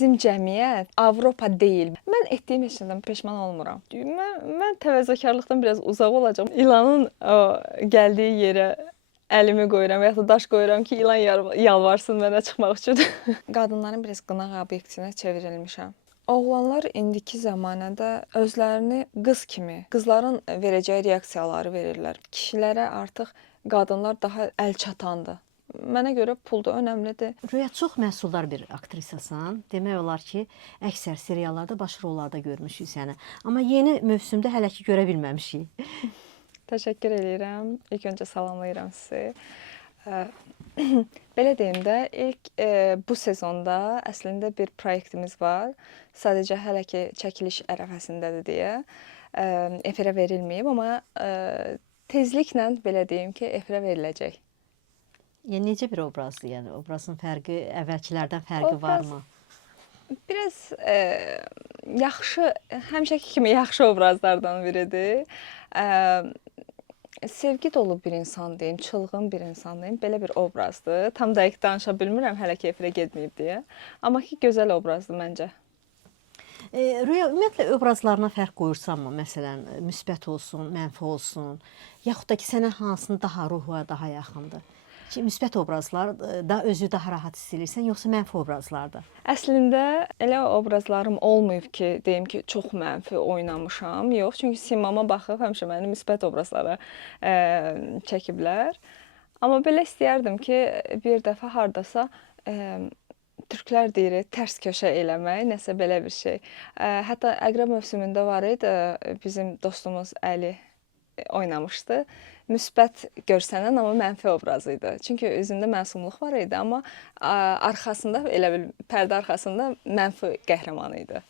bizim cəmiyyət Avropa deyil. Mən etdiyim işdən peşman olmuram. Mən təvəzzökarlıqdan biraz uzaq olacağam. İlanın o gəldiyi yerə əlimi qoyuram ya da daş qoyuram ki, ilan yalvarsın mənə çıxmaq üçün. Qadınların biraz qınaq obyektinə çevrilmişəm. Oğlanlar indiki zamanədə özlərini qız kimi, qızların verəcəyi reaksiyaları verirlər. Kişilərə artıq qadınlar daha əl çatandır. Mənə görə pul da önəmlidir. Röya, çox məhsuldar bir aktrisasan. Demək olar ki, əksər seriallarda, baş rollarda görmüşük səni. Amma yeni mövsümdə hələ ki görə bilməmişik. Təşəkkür edirəm. İlk öncə salamlayıram sizi. Belə deyim də, ilk bu sezonda əslində bir proyektimiz var. Sadəcə hələ ki çəkiliş ərəfəsindədir deyə efirə verilməyib, amma tezliklə belə deyim ki, efirə veriləcək. Yəni necə bir obrazdır? Yəni obrazın fərqi əvvəlkilərdən fərqi varmı? Biraz yaxşı, həmişəki kimi yaxşı obrazlardan biridir. Sevgi dolu bir insan deyim, çılğın bir insan deyim, belə bir obrazdır. Tam dəqiq danışa bilmirəm, hələ ki efirə getməyib deyə. Amma ki gözəl obrazdır məncə. Röya, ümumiyyətlə obrazlarına fərq qoyursanmı? Məsələn, müsbət olsun, mənfi olsun, yaxud da ki sənə hansını daha ruha daha yaxındır? Ki, müsbət obrazlar da özü daha rahat hiss edirsən, yoxsa mənfi obrazlarda? Əslində elə obrazlarım olmayıb ki, deyim ki, çox mənfi oynamışam. Yox, çünki simama baxıb həmişə məni müsbət obrazlara çəkiblər. Amma belə istəyərdim ki, bir dəfə hardasa türklər deyir, tərs köşə eləmək, nəsə belə bir şey. Hətta Əqrəb mövsümündə var idi, bizim dostumuz Əli oynamışdı. Müsbət görsənən, amma mənfi obrazı idi. Çünki üzündə məsumluq var idi, amma arxasında, elə bil pərdə arxasında mənfi qəhrəman idi.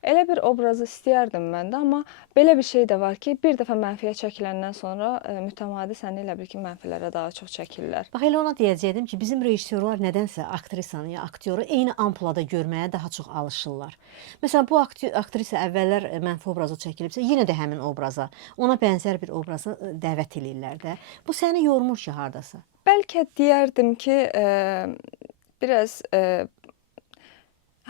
Elə bir obrazı istəyərdim mən də, amma belə bir şey də var ki, bir dəfə mənfiyə çəkiləndən sonra mütəmadi səni elə bil ki, mənfilərə daha çox çəkirlər. Bax, elə ona deyəcəkdim ki, bizim rejissorlar nədənsə aktrisanı ya aktyoru eyni ampulada görməyə daha çox alışırlar. Məsələn, bu aktrisa əvvəllər mənfi obrazı çəkilibsə, yenə də həmin obraza, ona bənzər bir obraza dəvət eləyirlər də. Bu səni yormur ki, hardasa? Bəlkə deyərdim ki, biraz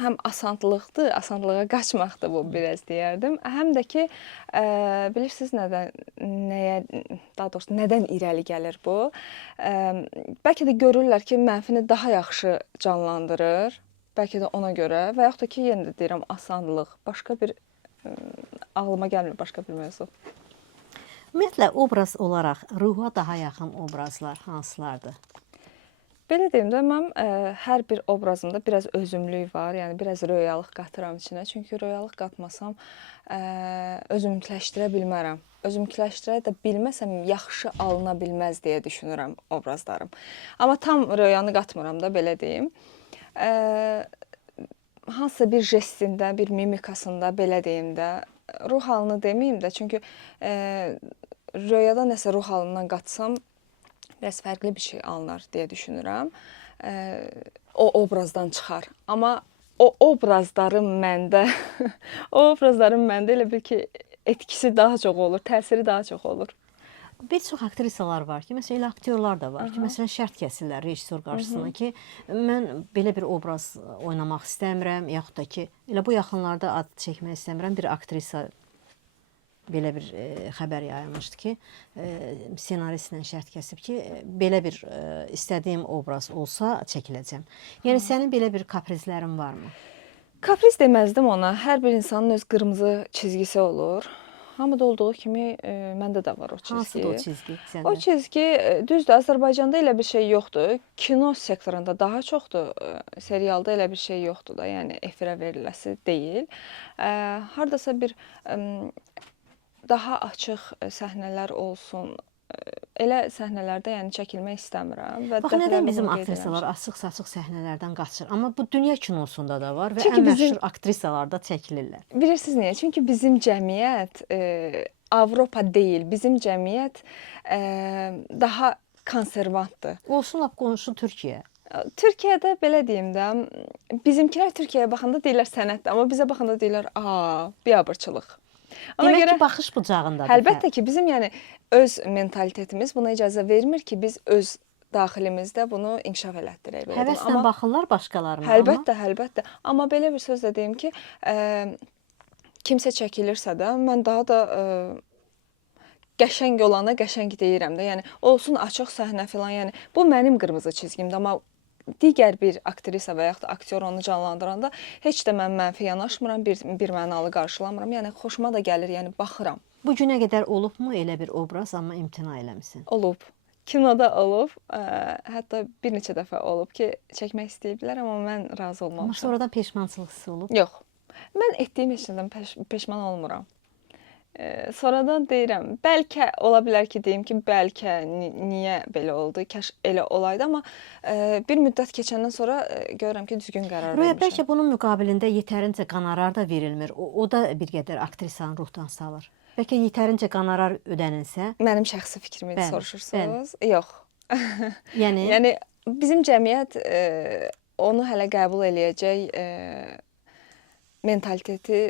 həm asanlıqdır, asanlığa qaçmaqdır bu biraz deyərdim. Həm də ki, bilirsiniz nədən irəli gəlir bu? Bəlkə də görürlər ki, mənfini daha yaxşı canlandırır. Bəlkə də ona görə və yaxud da ki, yenə də deyirəm asanlıq. Başqa bir ağlıma gəlmir başqa bir mövzu. Ümumiyyətlə, obraz olaraq ruha daha yaxın obrazlar hansılardır? Belə deyim də, mən hər bir obrazımda biraz özümlük var, yəni biraz röyalıq qatıram içinə. Çünki röyalıq qatmasam özümlükləşdirə bilmərəm. Özümlükləşdirə də bilməsəm yaxşı alına bilməz deyə düşünürəm obrazlarım. Amma tam röyanı qatmıram da, belə deyim. Hansısa bir jestində, bir mimikasında, belə deyim də, ruh halını deməyim də, çünki röyada nəsə ruh halından qatsam, biraz fərqli bir şey alınar deyə düşünürəm. O obrazdan çıxar. Amma o obrazların məndə elə bil ki, etkisi daha çox olur, təsiri daha çox olur. Bir çox aktrisalar var ki, məsələn, elə aktyorlar da var ki, məsələn, şərt kəsirlər rejissor qarşısına ki, mən belə bir obraz oynamaq istəmirəm, yaxud da ki, elə bu yaxınlarda ad çəkmək istəmirəm, bir aktrisa belə bir xəbər yayılmışdı ki, senaristlə şərt kəsib ki, belə bir istədiyim obraz olsa çəkiləcəm. Yəni, sənin belə bir kaprizlərin varmı? Kapriz deməzdim ona. Hər bir insanın öz qırmızı çizgisi olur. Hamıda olduğu kimi məndə də var o çizgi. Hansıdır o çizgi səndə? O çizgi, düzdür, Azərbaycanda elə bir şey yoxdur. Kino sektorunda daha çoxdur. Serialda elə bir şey yoxdur da, yəni efirə veriləsi deyil. Hardasa bir daha açıq səhnələr olsun. Elə səhnələrdə yəni çəkilmək istəmirəm. Bax, nədən bizim aktrisalar açıq-saçıq səhnələrdən qaçır? Amma bu dünya kinosunda da var və ən məşhur aktrisalar da çəkilirlər. Bilirsiniz niyə? Çünki bizim cəmiyyət Avropa deyil. Bizim cəmiyyət daha konservantdır. Olsun, lap qonşu Türkiyə. Türkiyədə belə deyim də, bizimkilər Türkiyəyə baxanda deyirlər sənətdir, amma bizə baxanda deyirlər, biabırçılıq. Demək ki, baxış bucağındadır. Əlbəttə ki, bizim yəni öz mentalitetimiz buna icazə vermir ki, biz öz daxilimizdə bunu inkişaf elətdirək belə deyim. Həvəslə baxırlar başqalarına. Əlbəttə, əlbəttə. Amma belə bir söz də deyim ki, kimsə çəkilirsə də mən daha da qəşəng olana qəşəng deyirəm də. Yəni olsun açıq səhnə filan, yəni bu mənim qırmızı çizgimdir, amma digər bir aktrisa və yaxud da aktyor onu canlandıranda heç də mən mənfi yanaşmıram, bir mənalı qarşılamıram. Yəni xoşuma da gəlir, yəni baxıram. Bu günə qədər olubmu elə bir obraz, amma imtina eləmisən? Olub. Kinoda olub. Hətta bir neçə dəfə olub ki, çəkmək istəyiblər, amma mən razı Amma olmamışam. sonradan peşmançılıq hissi olub. Yox. Mən etdiyim işdən peşman olmuram. Sonradan deyirəm, bəlkə ola bilər ki, deyim ki, bəlkə niyə belə oldu, kaş elə olaydı, amma bir müddət keçəndən sonra görürəm ki, düzgün qərar Röya, vermişəm. bəlkə bunun müqabilində yetərincə qonorar da verilmir. O da bir qədər aktrisanı ruhdan salır. Bəlkə yetərincə qonorar ödənilsə, Mənim şəxsi fikrimi Bəli, soruşursunuz? Yox. yəni Bizim cəmiyyət onu hələ qəbul eləyəcək mentaliteti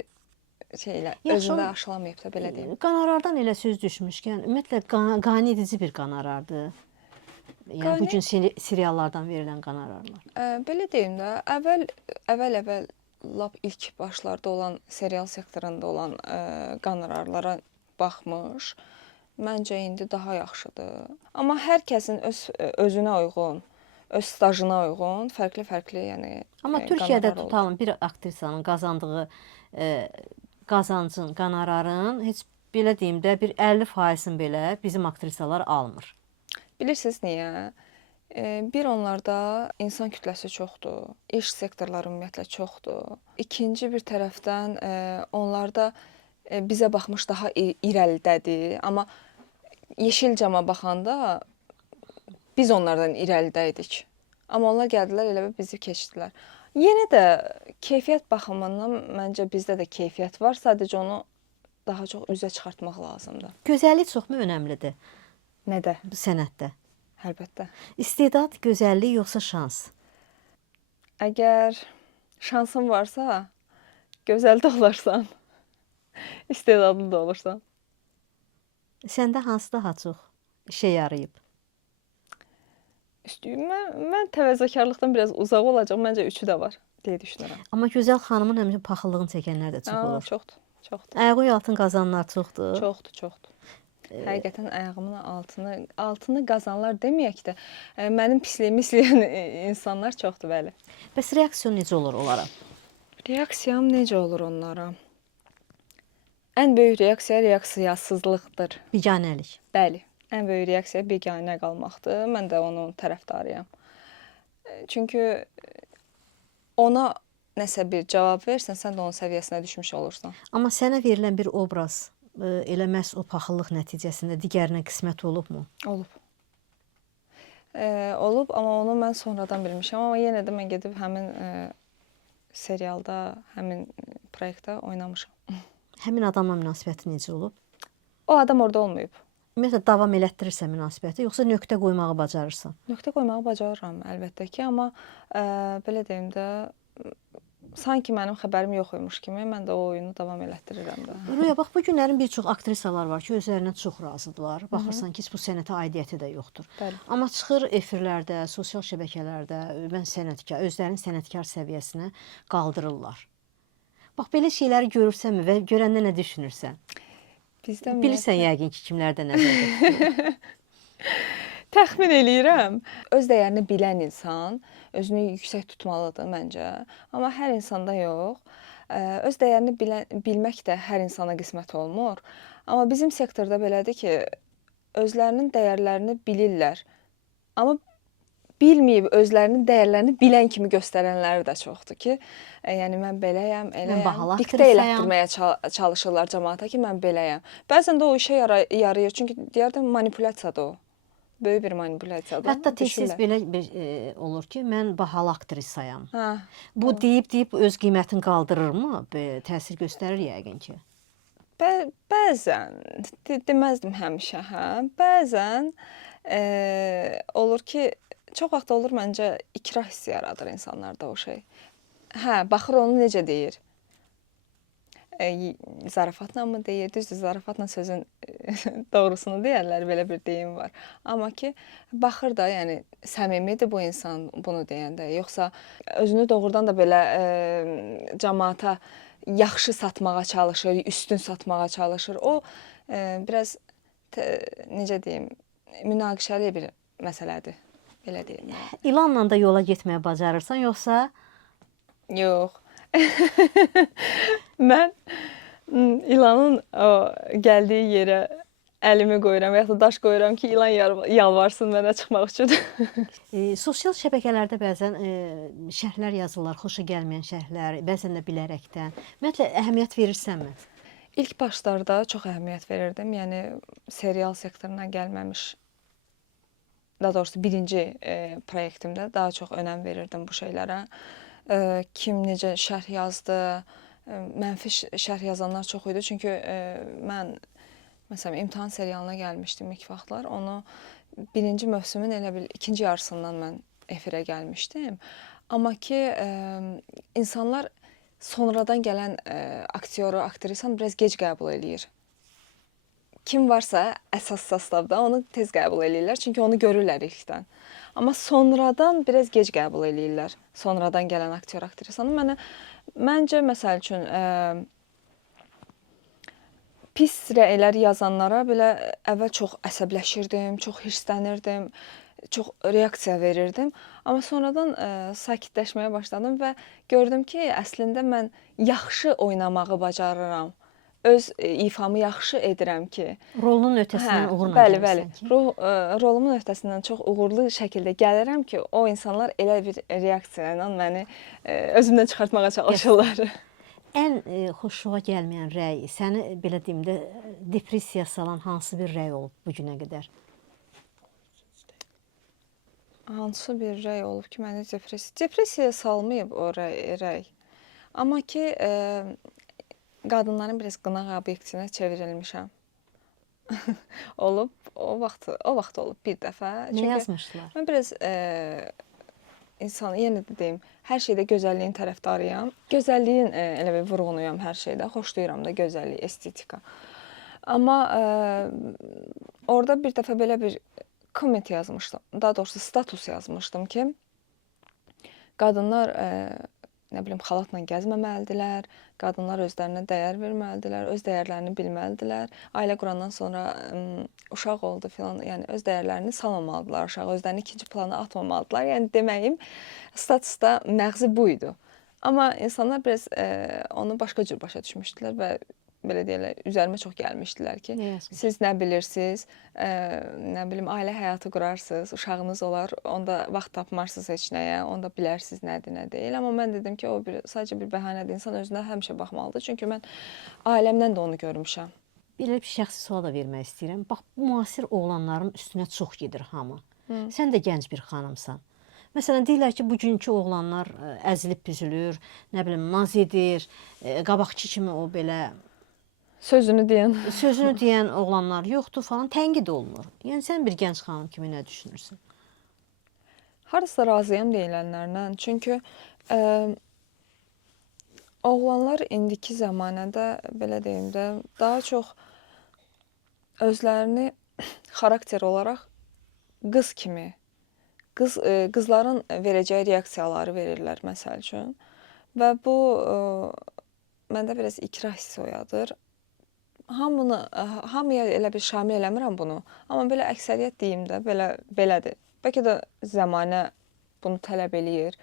özündə aşılamayıb da, belə deyim. qonorardan elə söz düşmüşkən, ümumiyyətlə qane edici bir qonorardır. Yəni bu gün seriallardan verilən qonorarlar. Belə deyim də, əvvəl lap ilk başlarda olan serial sektorunda olan qonorarlara baxmış, məncə indi daha yaxşıdır. Amma hər kəsin özünə uyğun, öz stajına uyğun fərqli-fərqli, yəni Amma Türkiyədə qonorar olur. tutalım bir aktrisanın qazandığı qazancın, qonorarın heç belə deyim də bir 50%-ni belə bizim aktrisalar almır. Bilirsiniz niyə? Bir onlarda insan kütləsi çoxdur, iş sektorları ümumiyyətlə çoxdur. İkinci bir tərəfdən onlarda bizə baxmış daha irəlidədir, amma Yeşilcama baxanda biz onlardan irəlidə idik. Amma onlar gəldilər elə bizi keçdilər. Yenə də keyfiyyət baxımından məncə bizdə də keyfiyyət var, sadəcə onu daha çox üzə çıxartmaq lazımdır. Gözəllik çoxmu önəmlidir Nədə? bu sənətdə? Əlbəttə. İstedad, gözəllik yoxsa şans? Əgər şansın varsa, gözəl də olarsan, istedadlı da olursan. Səndə hansı daha çox işə yarayıb? Mən təvəzzökarlıqdan biraz uzaq olacaq. Məncə üçü də var deyə düşünürəm. Amma gözəl xanımın həmişə paxıllığını çəkənlər də çox olur. Çoxdur. Ayağı altın qazanlar çoxdur. Çoxdur. Həqiqətən ayağımın altını qazanlar deməyək də, mənim pisliyimi istəyən insanlar çoxdur, bəli. Bəs reaksiyon necə olur onlara? Reaksiyam necə olur onlara? Ən böyük reaksiyasızlıqdır. Biganəlik. Bəli, ən böyük reaksiya biganə qalmaqdır. Mən də onun tərəfdarıyam. Çünki ona nəsə bir cavab versən, sən də onun səviyyəsinə düşmüş olursan. Amma sənə verilən bir obraz elə məhz o paxıllıq nəticəsində digərinə qismət olubmu? Olub. Olub, amma onu mən sonradan bilmişəm. Amma yenə də mən gedib həmin serialda, həmin proyektdə oynamışam. Həmin adamla münasibəti necə olub? O adam orada olmayıb. Ümumiyyətlə davam elətdirirsən münasibəti, yoxsa nöqtə qoymağı bacarırsan? Nöqtə qoymağı bacarıram əlbəttə ki, amma belə deyim də, sanki mənim xəbərim yox imiş kimi mən də o oyunu davam elətdirirəm də. Röya, bax bu günlərin bir çox aktrisalar var ki, özlərindən çox razıdırlar. Baxırsan ki, heç bu sənətə aidiyyəti də yoxdur. Bəli. Amma çıxır efirlərdə, sosial şəbəkələrdə mən sənətkar, özlərinin sənətkar səviyyəsinə qaldırırlar. Bax belə şeyləri görürsənmi və görəndə nə düşünürsən? Bilirsən yəqin ki, kimlərdə nəzərdə tutur. Təxmin eləyirəm. Öz dəyərini bilən insan özünü yüksək tutmalıdır məncə. Amma hər insanda yox. Öz dəyərini bilmək də hər insana qismət olmur. Amma bizim sektorda belədir ki, özlərinin dəyərlərini bilirlər. Amma bilməyib özlərinin dəyərlərini bilən kimi göstərənləri də çoxdur ki, yəni mən beləyəm, eləyəm. Diktə elətdirməyə çalışırlar cəmaata ki, mən beləyəm. Bəzən də o işə yarayır, çünki deyərdim manipulyasiyadır o. Böyük bir manipulyasiyadır. Hətta tez-tez belə olur ki, mən bahalı aktrisayam. Bu Hə. deyib öz qiymətini qaldırırmı? Təsir göstərir yəqin ki. Bəzən, deməzdim həmişə, hə. Bəzən olur ki, çox vaxt olur məncə ikrah hissi yaradır insanlarda o şey. Hə, baxır onu necə deyir. zarafatla mı deyir? Düzdür, zarafatla sözün doğrusunu deyərlər, belə bir deyim var. Amma ki, baxır da, yəni səmimidir bu insan bunu deyəndə, yoxsa özünü doğrudan da belə cəmaata yaxşı satmağa çalışır, üstün satmağa çalışır. O biraz necə deyim, münaqişəli bir məsələdir. Belə deyim. İlanla da yola getməyə bacarırsan, yoxsa Yox. Mən ilanın o gəldiyi yerə əlimi qoyuram, ya da daş qoyuram ki, ilan yalvarsın mənə çıxmaq üçün. Sosial şəbəkələrdə bəzən şərhlər yazırlar, xoşa gəlməyən şərhlər, bəzən də bilərəkdən. Ümumiyyətlə əhəmiyyət verirsənmi? İlk başlarda çox əhəmiyyət verirdim. Yəni serial sektoruna gəlməmiş, daha doğrusu birinci proyektimdə daha çox önəm verirdim bu şeylərə. Kim necə şərh yazdı, mənfi şərh yazanlar çox idi. Çünki mən məsələn imtahan serialına gəlmişdim ilk vaxtlar. Onu birinci mövsümün elə bil ikinci yarısından mən efirə gəlmişdim. Amma ki insanlar sonradan gələn aktyoru, aktrisanı biraz gec qəbul eləyir. Kim varsa əsas sastavda onu tez qəbul eləyirlər, çünki onu görürlər ilkdən. Amma sonradan biraz gec qəbul eləyirlər. Sonradan gələn aktyor, aktrisanı məncə məsəl üçün pis rəylər yazanlara belə əvvəl çox əsəbləşirdim, çox hirslənirdim, çox reaksiya verirdim. Amma sonradan sakitləşməyə başladım və gördüm ki, əslində mən yaxşı oynamağı bacarıram. Öz ifamı yaxşı edirəm ki. Rolunun ötəsindən uğurla gəlirsən ki. Rolumun ötəsindən çox uğurlu şəkildə gəlirəm ki, o insanlar elə bir reaksiya ilə məni özümdən çıxartmağa çalışırlar. Ən xoşuna gəlməyən rəy, səni belə deyim də depressiyaya salan hansı bir rəy olub bu günə qədər? Hansı bir rəy olub ki, məni depressiyaya salmayıb o rəy. Amma ki, qadınların biraz qınaq obyektinə çevrilmişəm. Olub, o vaxt olub bir dəfə. Nə yazmışdılar? Mən biraz yenə də deyim, hər şeydə gözəlliyin tərəfdarıyam. Gözəlliyin elə bir vurğunuyam hər şeydə. Xoşlayıram da gözəllik, estetika. Amma orada bir dəfə belə bir komment yazmışdım. Daha doğrusu status yazmışdım ki, qadınlar nə bilim xalatla gəzməməlidirlər, qadınlar özlərinə dəyər verməlidirlər, öz dəyərlərini bilməlidirlər. Ailə qurandan sonra uşaq oldu filan, yəni öz dəyərlərini salmamalıdırlar uşağa, özlərini ikinci plana atmamalıdırlar. Yəni deməyim, statusda məğzi bu idi. Amma insanlar biraz onu başqa cür başa düşmüşdülər və belə deyirlər, üzərimə çox gəlmişdilər ki, siz nə bilirsiniz, nə bilim, ailə həyatı qurarsınız, uşağınız olar, onda vaxt tapmarsınız heç nəyə, onda bilərsiniz nədir, nə deyil. Amma mən dedim ki, o sadəcə bir bəhanədir, insan özünə həmişə baxmalıdır. Çünki mən ailəmdən də onu görmüşəm. Belə bir şəxsi sual da vermək istəyirəm. Bax, müasir oğlanların üstünə çox gedir hamı. Sən də gənc bir xanımsan. Məsələn, deyirlər ki, bugünkü oğlanlar əzilib büzülür, nə bilim, naz edir, qabaqçı kimi o belə Sözünü deyən oğlanlar yoxdur falan, tənqid olunur. Yəni sən bir gənc xanım kimi nə düşünürsən? Harasa razıyam deyilənlərlə. Çünki oğlanlar indiki zəmanədə belə deyim də daha çox özlərini xarakter olaraq qız kimi, qızların verəcəyi reaksiyaları verirlər məsəl üçün. Və bu məndə biraz ikrah hissi oyadır. Hamıya elə bir şamil eləmirəm bunu. Amma belə əksəriyyət deyim də belədir. Bəlkə də zəmanə bunu tələb eləyir.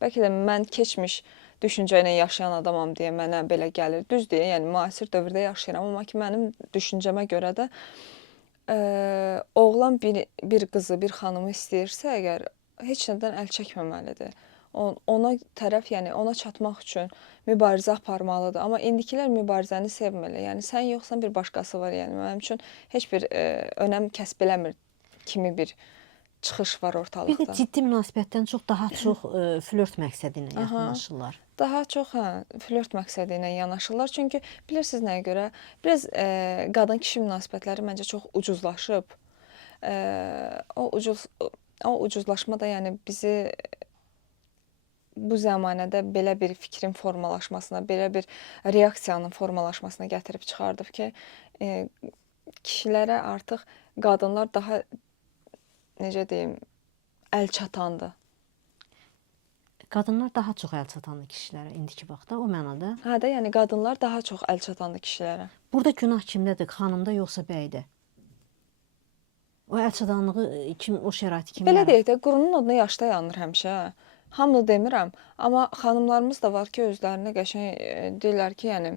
Bəlkə də mən keçmiş düşüncə ilə yaşayan adamam deyə mənə belə gəlir. Düzdür, yəni müasir dövrdə yaşayıram, amma ki mənim düşüncəmə görə də oğlan bir qızı, bir xanımı istəyirsə əgər heç nədən əl çəkməməlidir. Ona tərəf, yəni ona çatmaq üçün mübarizə aparmalıdır. Amma indikilər mübarizəni sevmirlər. Yəni sən yoxsan bir başqası var. Yəni mənim üçün heç bir önəm kəsb eləmir kimi bir çıxış var ortalıqda. Bir də ciddi münasibətdən daha çox flört məqsədi ilə yaxınlaşırlar. Daha çox flört məqsədi ilə yanaşırlar. Çünki bilirsiniz nəyə görə? Biraz qadın-kişi münasibətləri məncə çox ucuzlaşıb. O ucuzlaşma da yəni bizi bu zəmanədə belə bir fikrin formalaşmasına, belə bir reaksiyanın formalaşmasına gətirib çıxardıb ki, kişilərə artıq qadınlar daha, necə deyim, əlçatandır. Qadınlar daha çox əl çatandı kişilərə indiki vaxtda o mənada. Hə də, yəni qadınlar daha çox əlçatandır kişilərə. Burada günah kimdədir? Xanımda yoxsa bəydə? O əl çatanlığı kim, o şəraiti kim Belə yaratdı? deyək də, qurunun oduna yaşda yanır həmişə. Hamını demirəm, amma xanımlarımız da var ki, özlərinə qəşəng deyirlər ki, yəni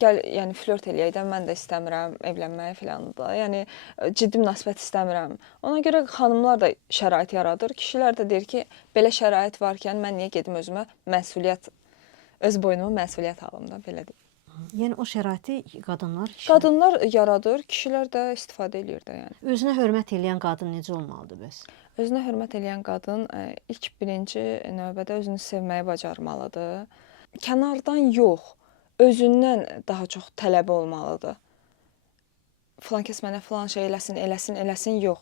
gəl, yəni flört eləyək də, mən də istəmirəm evlənməyi filan da. Yəni ciddi münasibət istəmirəm. Ona görə xanımlar da şərait yaradır. Kişilər də deyir ki, belə şərait varkən mən niyə gedim özümə məsuliyyət, öz boynuma məsuliyyət alım da, belə deyim. Yəni o şəraiti qadınlar Qadınlar yaradır, kişilər də istifadə eləyir də, yəni. özünə hörmət edən qadın necə olmalıdır bəs? Özünə hörmət eləyən qadın ilk birinci növbədə özünü sevməyi bacarmalıdır. Kənardan yox, özündən daha çox tələbi olmalıdır. Filan kəs mənə filan şey eləsin yox.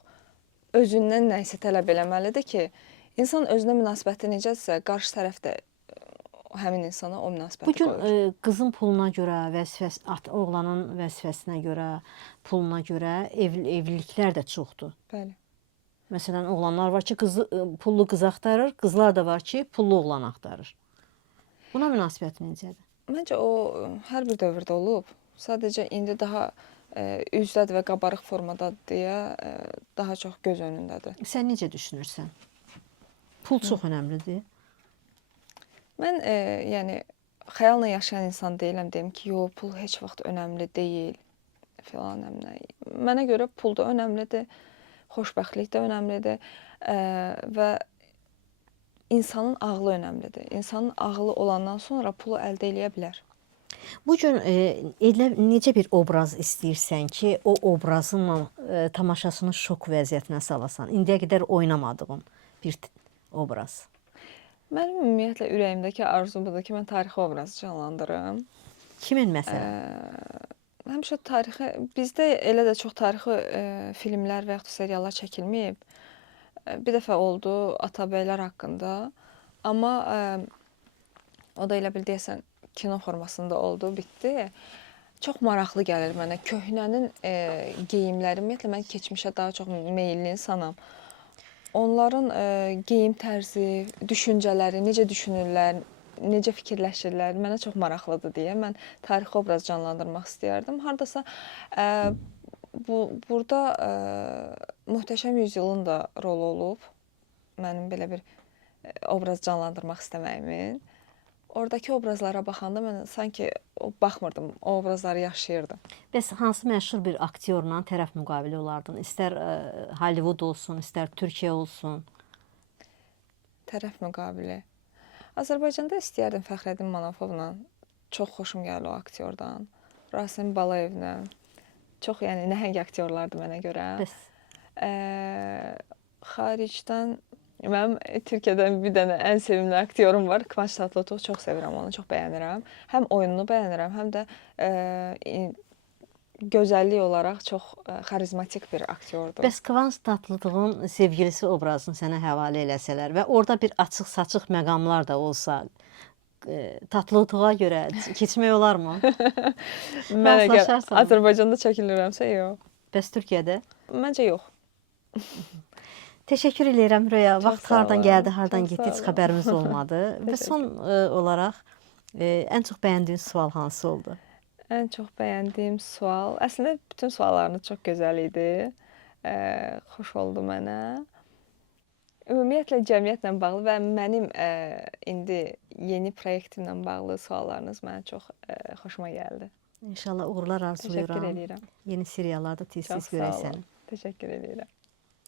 Özündən nə isə tələb eləməlidir ki, insan özünə münasibəti necədirsə, qarşı tərəf də həmin insana o münasibəti Bu gün qoyur. qızın puluna görə, oğlanın vəzifəsinə görə, puluna görə evliliklər də çoxdur. Bəli. Məsələn, oğlanlar var ki, pullu qız axtarır, qızlar da var ki, pullu oğlan axtarır. Buna münasibəti necədir? Məncə o hər bir dövrdə olub. Sadəcə indi daha üzdədir və qabarıq formadadır deyə daha çox göz önündədir. Sən necə düşünürsən? Pul çox önəmlidir. Mən yəni xəyalla yaşayan insan deyiləm, deyim ki, yox, pul heç vaxt önəmli deyil filan əmnə. Mənə görə pul da önəmlidir, xoşbəxtlik də önəmlidir və insanın ağlı önəmlidir. İnsanın ağlı olandan sonra pulu əldə eləyə bilər. Bu gün necə bir obraz istəyirsən ki, o obrazınla tamaşaçını şok vəziyyətinə salasan? İndiyə qədər oynamadığın bir obraz. Mənim ümumiyyətlə ürəyimdəki arzu budur ki, mən tarixi obrazı canlandırım. Kimin məsələn? Həmişə tarixi, bizdə elə də çox tarixi filmlər və yaxud da seriallar çəkilməyib. Bir dəfə oldu Atabəylər haqqında, amma o da elə bil deyəsən kino formasında oldu, bitdi. Çox maraqlı gəlir mənə. Köhnənin geyimləri, ümumiyyətlə mən keçmişə daha çox meylli insanam. Onların geyim tərzi, düşüncələri, necə düşünürlər, necə fikirləşirlər, mənə çox maraqlıdır deyə mən tarixi obraz canlandırmaq istəyərdim. Hardasa burada Möhtəşəm Yüzyılın da rolu olub. Mənim belə bir obraz canlandırmaq istəməyimin. Oradakı obrazlara baxanda mən sanki baxmırdım, o obrazları yaşayırdım. Bəs hansı məşhur bir aktyorla tərəf müqabili olardın? İstər Hollywood olsun, istər Türkiyə olsun. Tərəf müqabili. Azərbaycanda istəyərdim Fəxrəddin Manafovla. Çox xoşum gəlir o aktyordan. Rasim Balayevlə. Çox, yəni nəhəng aktyorlardır mənə görə. Bəs Xaricdən mənim Türkiyədən bir dənə ən sevimli aktyorum var. Kıvanç Tatlıtuğ. Çox sevirəm onu, çox bəyənirəm. Həm oyununu bəyənirəm, həm də gözəllik olaraq çox xarizmatik bir aktyordur. Bəs Kıvanç Tatlıtuğun sevgilisi obrazını sənə həvalə eləsələr və orada bir açıq-saçıq məqamlar da olsa, Tatlıtuğa görə keçmək olarmı? Mən əgər Rastlaşarsan. Azərbaycanda çəkilirəmsə, yox. Bəs Türkiyədə? Məncə yox. Təşəkkür edirəm Röya. Vaxt sağ hardan olun, gəldi, hardan çox getdi, sağ heç olun. xəbərimiz olmadı. Və son olaraq ən çox bəyəndiyin sual hansı oldu? Ən çox bəyəndiyim sual, əslində bütün suallarınız çox gözəl idi. Xoş oldu mənə. Ümumiyyətlə cəmiyyətlə bağlı və mənim indi yeni proyektimlə bağlı suallarınız mənə çox xoşuma gəldi. İnşallah uğurlar arzulayıram. Təşəkkür edirəm. Yeni seriallarda tez-tez Çox sağ görək olun. səni. Təşəkkür edirəm.